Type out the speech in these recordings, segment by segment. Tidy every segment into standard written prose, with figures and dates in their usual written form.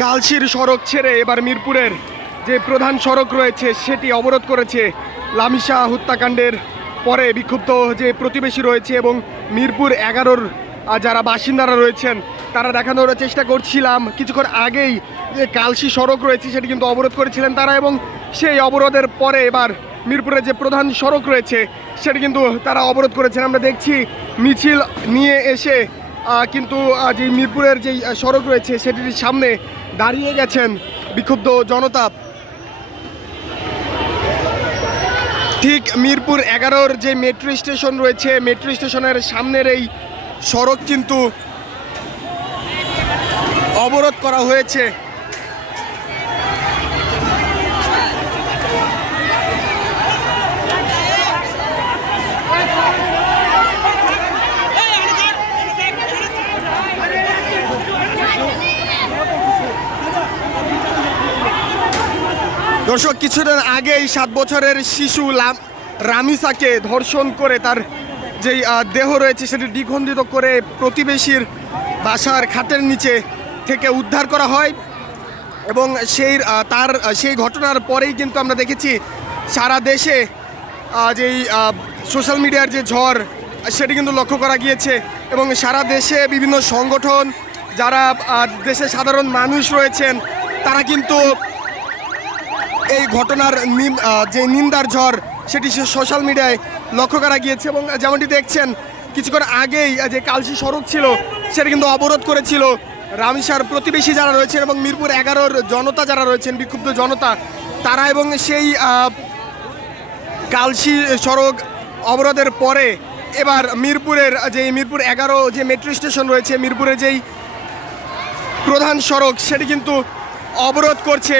কালশির সড়ক ছেড়ে এবার মিরপুরের যে প্রধান সড়ক রয়েছে সেটি অবরোধ করেছে লামিশা হত্যাকাণ্ডের পরে বিক্ষুব্ধ যে প্রতিবেশী রয়েছে এবং মিরপুর 11-র যারা বাসিন্দারা রয়েছেন তারা দেখানোর চেষ্টা করছিলাম কিছুক্ষণ আগেই যে কালশি সড়ক রয়েছে সেটি কিন্তু অবরোধ করেছিলেন তারা, এবং সেই অবরোধের পরে এবার মিরপুরের যে প্রধান সড়ক রয়েছে সেটি কিন্তু তারা অবরোধ করেছেন। আমরা দেখছি মিছিল নিয়ে এসে কিন্তু যে মিরপুরের যেই সড়ক রয়েছে সেটির সামনে দাঁড়িয়ে গেছেন বিক্ষুব্ধ জনতা। ঠিক মিরপুর 11-র যে মেট্রো স্টেশন রয়েছে মেট্রো স্টেশনের সামনের এই সড়ক কিন্তু অবরোধ করা হয়েছে। দর্শক, কিছুদিন আগেই 7 বছরের শিশু রামিসাকে ধর্ষণ করে তার যেই দেহ রয়েছে সেটি দ্বিখণ্ডিত করে প্রতিবেশীর বাসার খাটের নিচে থেকে উদ্ধার করা হয়, এবং সেই ঘটনার পরেই কিন্তু আমরা দেখেছি সারা দেশে যেই সোশ্যাল মিডিয়ার যে ঝড় সেটি কিন্তু লক্ষ্য করা গিয়েছে, এবং সারা দেশে বিভিন্ন সংগঠন যারা দেশে সাধারণ মানুষ রয়েছেন তারা কিন্তু এই ঘটনার যে নিন্দার ঝড় সেটি সোশ্যাল মিডিয়ায় লক্ষ্য করা গিয়েছে। এবং যেমনটি দেখছেন কিছুক্ষণ আগেই যে কালশি সড়ক ছিল সেটা কিন্তু অবরোধ করেছিল রামিসার প্রতিবেশী যারা রয়েছেন এবং মিরপুর 11-র জনতা যারা রয়েছেন বিক্ষুব্ধ জনতা তারা, এবং সেই কালশি সড়ক অবরোধের পরে এবার মিরপুরের মিরপুর 11 যে মেট্রো স্টেশন রয়েছে মিরপুরের যেই প্রধান সড়ক সেটি কিন্তু অবরোধ করছে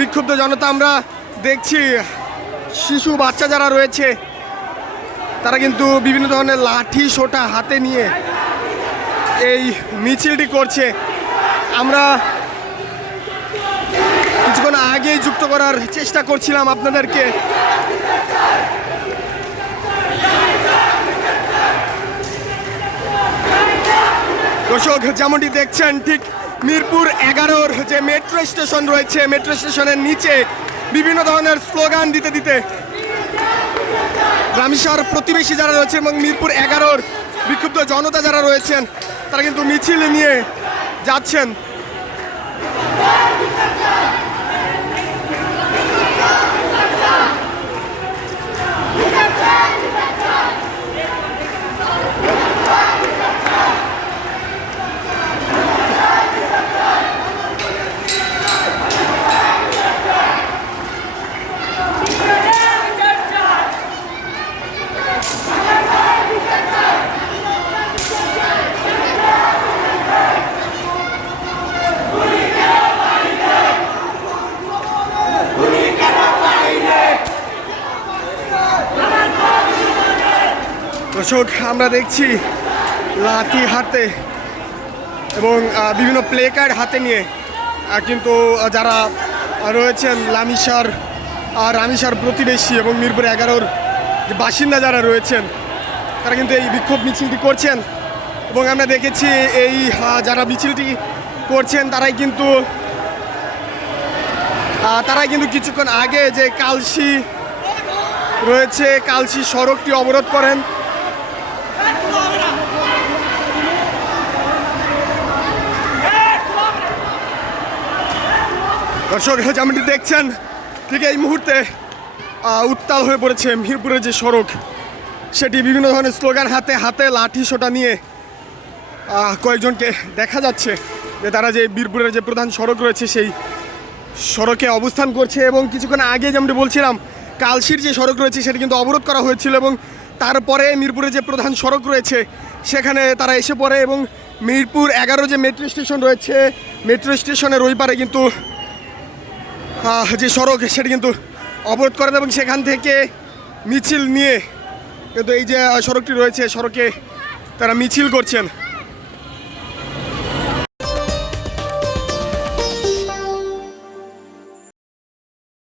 বিক্ষুব্ধ জনতা। আমরা দেখছি শিশু বাচ্চা যারা রয়েছে তারা কিন্তু বিভিন্ন ধরনের লাঠি সোটা হাতে নিয়ে এই মিছিলটি করছে। আমরা কিছুক্ষণ আগেই যুক্ত করার চেষ্টা করছিলাম আপনাদেরকে। দর্শক, যেমনটি দেখছেন ঠিক মিরপুর 11-র যে মেট্রো স্টেশন রয়েছে মেট্রো স্টেশনের নিচে বিভিন্ন ধরনের স্লোগান দিতে দিতে রামিসার প্রতিবেশী যারা রয়েছে এবং মিরপুর 11-র বিক্ষুব্ধ জনতা যারা রয়েছেন তারা কিন্তু মিছিল নিয়ে যাচ্ছেন। দর্শক, আমরা দেখছি লাঠি হাতে এবং বিভিন্ন প্লে কার্ড হাতে নিয়ে কিন্তু যারা রয়েছেন রামিসার প্রতিবেশী এবং মিরপুর 11-র যে বাসিন্দা যারা রয়েছেন তারা কিন্তু এই বিক্ষোভ মিছিলটি করছেন। এবং আমরা দেখেছি এই যারা মিছিলটি করছেন তারাই কিন্তু কিছুক্ষণ আগে যে কালশি রয়েছে কালশি সড়কটি অবরোধ করেন। দর্শক, যেমনটি দেখছেন ঠিক এই মুহূর্তে উত্তাল হয়ে পড়েছে মিরপুরের যে সড়ক সেটি বিভিন্ন ধরনের স্লোগান হাতে হাতে লাঠি সোটা নিয়ে কয়েকজনকে দেখা যাচ্ছে যে তারা যে মিরপুরের যে প্রধান সড়ক রয়েছে সেই সড়কে অবস্থান করছে। এবং কিছুক্ষণ আগে যেমনটি বলছিলাম কালশির যে সড়ক রয়েছে সেটি কিন্তু অবরোধ করা হয়েছিল, এবং তারপরে মিরপুরের যে প্রধান সড়ক রয়েছে সেখানে তারা এসে পড়ে এবং মিরপুর 11 যে মেট্রো স্টেশন রয়েছে মেট্রো স্টেশনের ওই পারে কিন্তু যে সড়ক সেটি কিন্তু অবরোধ করেন এবং সেখান থেকে মিছিল নিয়ে কিন্তু এই যে সড়কটি রয়েছে সড়কে তারা মিছিল করছেন।